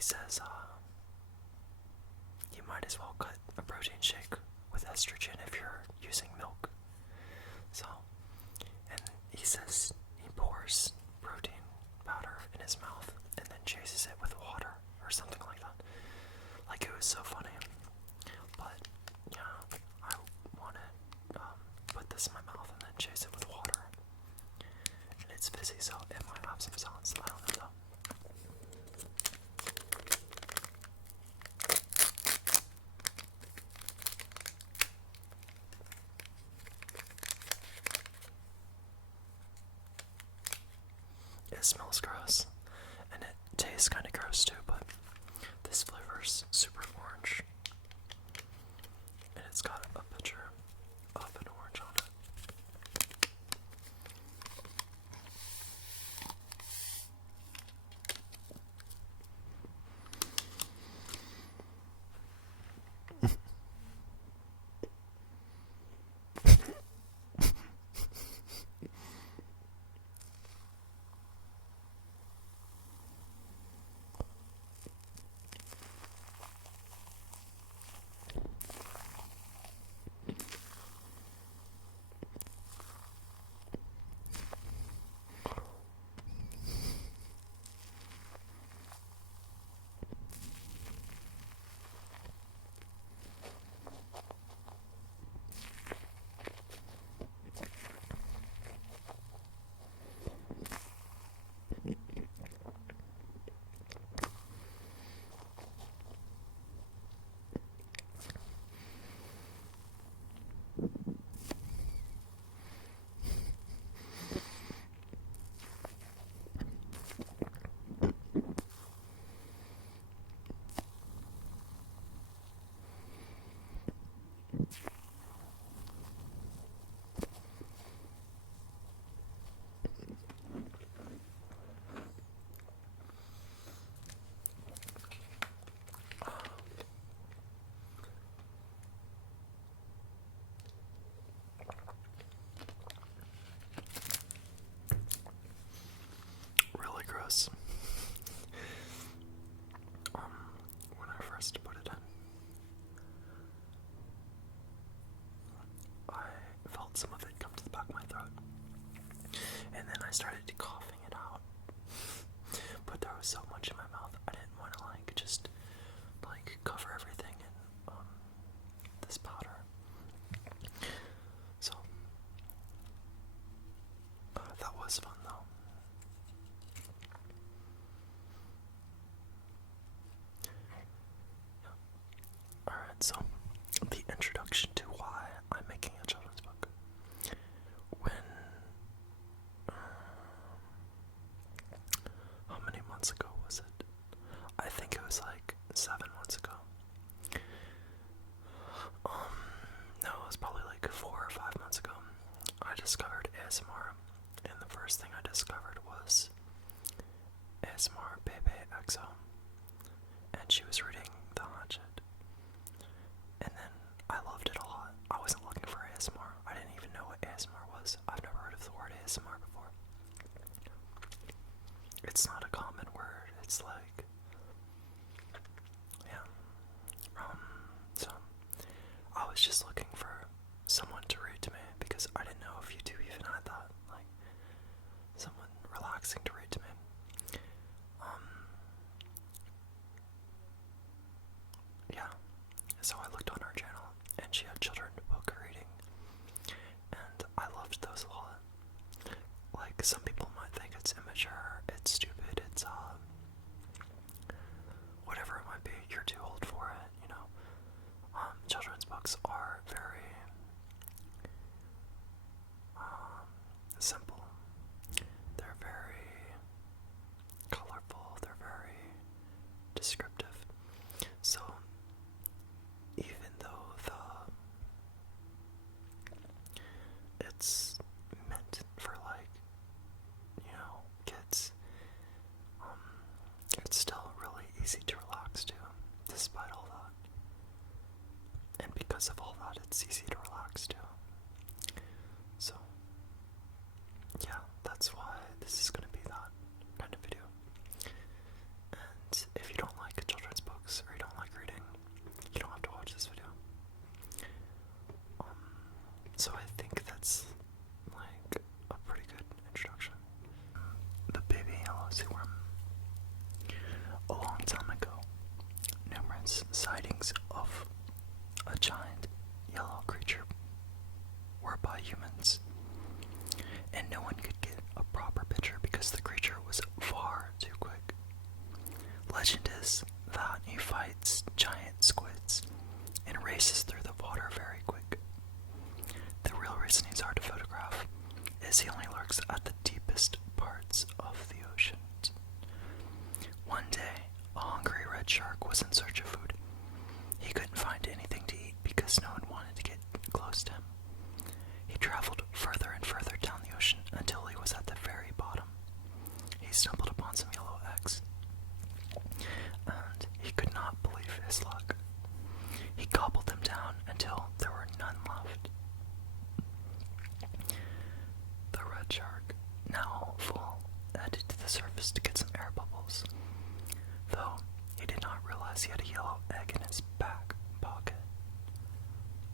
he says, you might as well cut a protein shake with estrogen if you're using milk. So, and he says he pours protein powder in his mouth and then chases it with water or something like that. Like, it was so funny. But, yeah, I want to put this in my mouth and then chase it with water. And it's fizzy, so it might have some sounds. I don't know though. It smells gross, and it tastes kind of gross too, but this flavor's super orange, and it's got a picture of an orange on it. Really gross. When I first put it in, I felt some of it come to the back of my throat, and then I started coughing it out. But there was so much in my mouth, I didn't want to just cover everything in this powder. So that was fun though. Alright, so the introduction to why I'm making a children's book. When, how many months ago was it? I think it was 7 months ago. No, it was probably 4 or 5 months ago. I discovered ASMR, and the first thing I discovered was ASMR Bebe EXO, and she was reading The Hatchet. And then I loved it a lot. I wasn't looking for ASMR. I didn't even know what ASMR was. I've never heard of the word ASMR before. It's not a common word. It's yeah. So I was just looking for someone to read to me because I didn't know if YouTube even had that. Someone relaxing to read to me. Yeah. So I looked on her channel, and she had children's book reading, and I loved those a lot. Some people might think it's immature, it's stupid, it's whatever it might be. You're too old for it, you know. Children's books are very simple. They're very colorful. They're very descriptive. So even though it's meant for kids, it's still really easy to relax to, despite all that. And because of all that, it's easy to relax to. So yeah, that's why this is gonna be that kind of video. And if you don't like Legend is that he fights giant squids and races through the water very quick. The real reason he's hard to photograph is he only lurks at the deepest parts of the ocean. One day, a hungry red shark was in search of food. He couldn't find anything to eat because no one wanted to get close to him. He traveled further and further down the ocean until he was at the very bottom. He stumbled upon some yellow eggs, and he could not believe his luck. He gobbled them down until there were none left. The red shark, now full, headed to the surface to get some air bubbles, though he did not realize he had a yellow egg in his back pocket.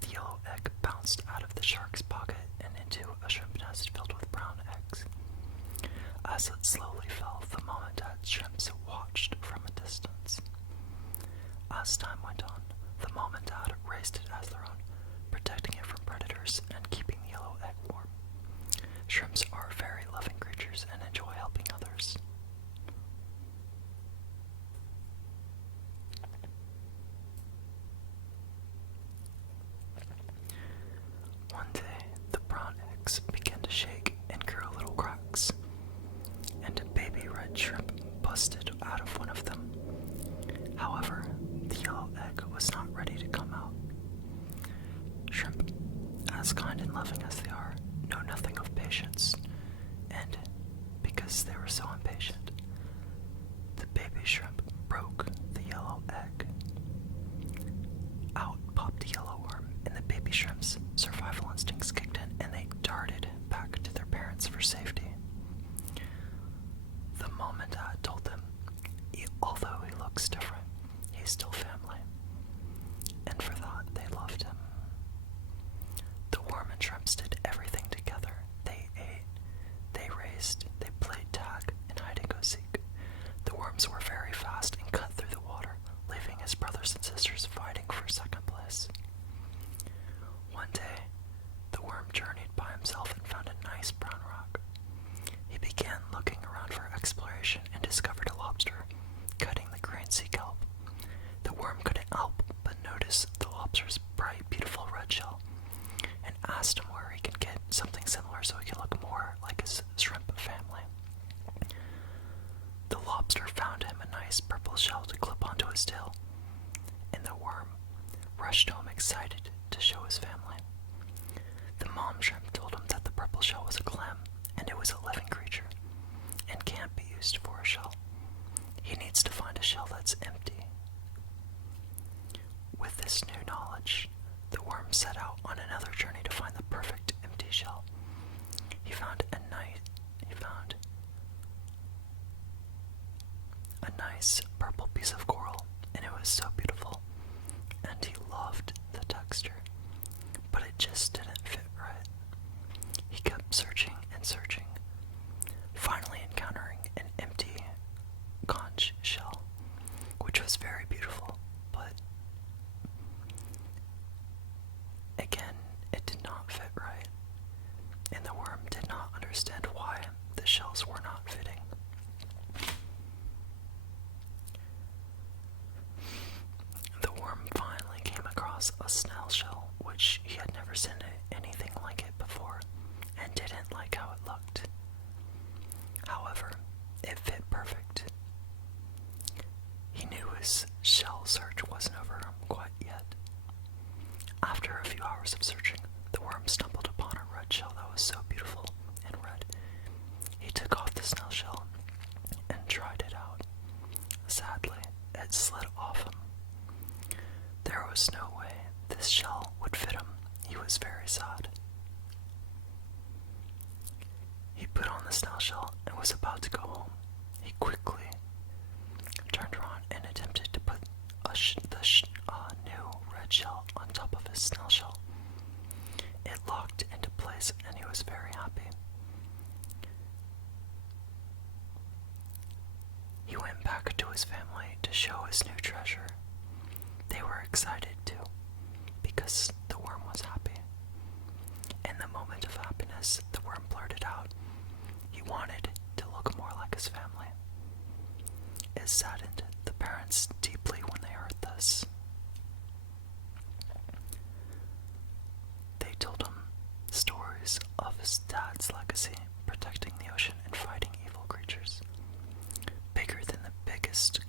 The yellow egg bounced out of the shark's pocket and into a shrimp nest filled with brown eggs. As it slowly fell, the mom and dad shrimps watched from a distance. As time went on, the mom and dad raised it as their own, protecting it from predators and keeping the yellow egg warm. Shrimps are very loving creatures and enjoy helping others. One day, the brown eggs began to shake and grew little cracks, and a baby red shrimp busted out of one of them. However, the yellow egg was not ready to come out. Shrimp, as kind and loving as they are, know nothing of patience, and because they were so impatient, the baby shrimp broke the yellow egg. Out popped a yellow worm, and the baby shrimp's survival instincts kicked in, and they darted back to their parents for safety. The mom and dad told them, although he looks different, he's still family, and for that they loved him. The worm and shrimps did everything together. They ate, they raced, they played tag and hide-and-go-seek. The worms were very fast and cut through the water, leaving his brothers and sisters fighting for second place. One day, the worm journeyed by himself and found a nice brown rock. He began looking around for exploration and discovered a lobster cutting the green sea kelp. The worm couldn't help but notice the lobster's bright, beautiful red shell and asked him where he could get something similar so he could look more like his shrimp family. The lobster found him a nice purple shell to clip onto his tail, and the worm rushed home excited to show his family. The mom shrimp told him that the purple shell was a clam, and it was a living creature, and can't be used for a shell. He needs to find a shell that's empty. With this new knowledge, the worm set out on another journey to find the perfect empty shell. He found a nice purple piece of coral, and it was so beautiful, and he loved the texture, but it just didn't fit right. He kept searching and searching, finally encountering an empty conch shell, which was very beautiful, but again, it did not fit right, and the worm did not understand why the shells were not fitting. The worm finally came across a snail shell, which he had never seen anything like it before, and didn't like how it looked. However, it fit perfect. He knew his shell search wasn't over quite yet. After a few hours of searching, the worm stumbled upon a red shell that was so beautiful and red. He took off the snail shell and tried it out. Sadly, it slid off him. There was no way this shell would fit him. He was very sad. He put on the snail shell and was about to go home. He quickly turned around and attempted to put the new red shell on top of his snail shell. It locked into place and he was very happy. He went back to his family to show his new treasure. They were excited too, because the worm was happy. In the moment of happiness, the worm blurted out he wanted to look more like his family. It saddened the parents deeply when they heard this. They told him stories of his dad's legacy, protecting the ocean and fighting evil creatures. Bigger than the biggest,